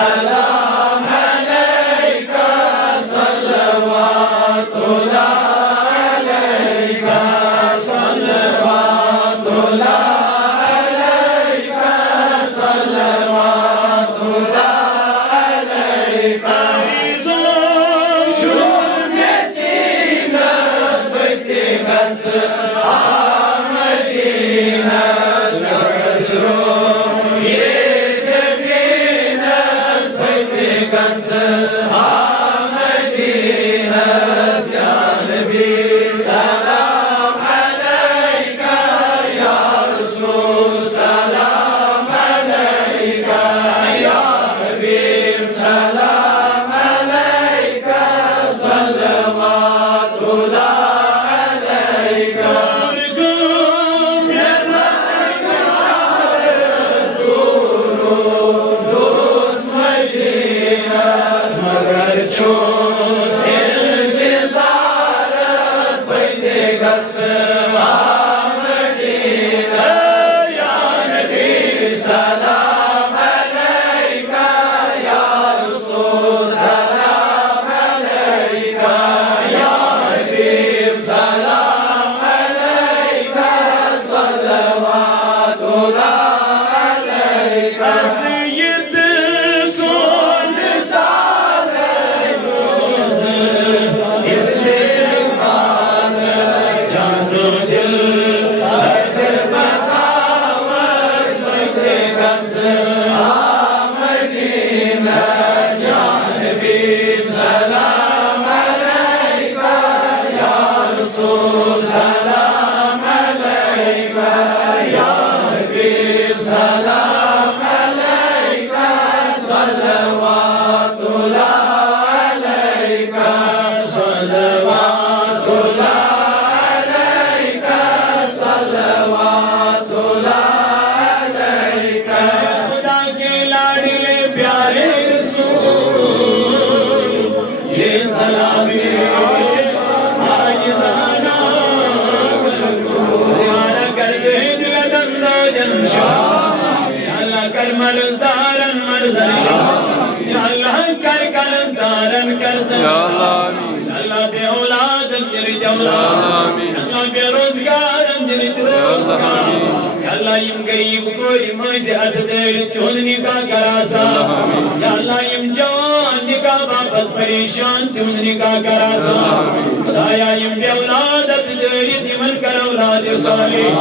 سلام عليك صلوات الله عليك صلوات الله عليك صلوات الله عليك شو نسينا بتبت مدينة Allah be evladım dirit evladım Allah be rozgarım dirit rozgarım Allah yim garib koy muzi at dirit chun nikah karasa Allah yim jawan nikah babat parishan chun nikah karasa Khudaya yim be evladat dirit iman kar evlad salih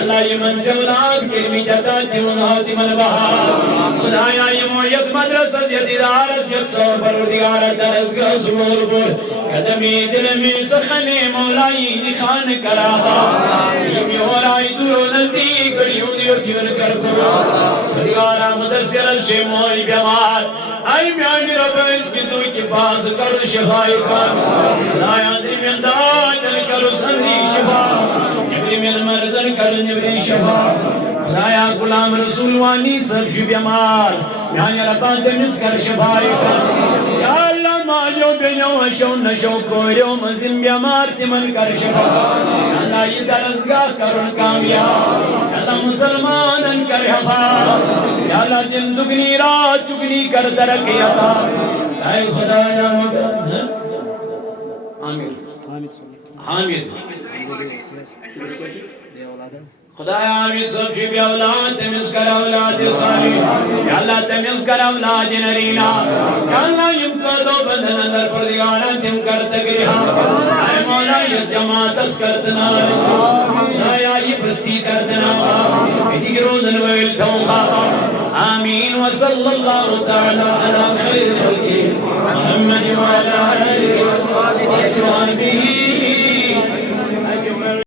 Allah yim anjawlad kirmi jata chun hauti man bahar Khudaya yim yat madrasa jadidaras yat so parvardigara darsgah Zubur قدمی دل میں سخنے مولائی نشان کراہا یمی اورائی دورو نزدیک بڑیوں دیو تیون کر کرو دیوارا مدسر سے موئی بیمار آئی میانی رب اس کی دوئی کے پاس کرو شفائی کن خدایا دل میں اندائی دل کرو سندی شفا نبری میں مرزن کر نبری شفا خدایا غلام رسول وانی سب جو بیمار میانی رب دمس کر شفائی کن یا اللہ ماجو بینو اشو نشو کوریو مزم بیمار تمن کر شفا اللہ یہ درزگاہ کرن کامیاب اللہ مسلمانن کر حفا اللہ دن دگنی رات چگنی کر درکی عطا اے خدا یا مدد حامد خدا یا حامد سب جی بی اولاد تمیز کر اولاد صالح یا اللہ تمیز کر اولاد نرینا یا اللہ یم قدو بندن اندر پردگانا تم کر تگریہا اے مولا یہ جماعت اس کردنا خدا یا یہ بستی کردنا ایدی گروزن ویل توخا آمین وصل اللہ تعالی علی خیر خلقی محمد وعلا علیہ وصحبہ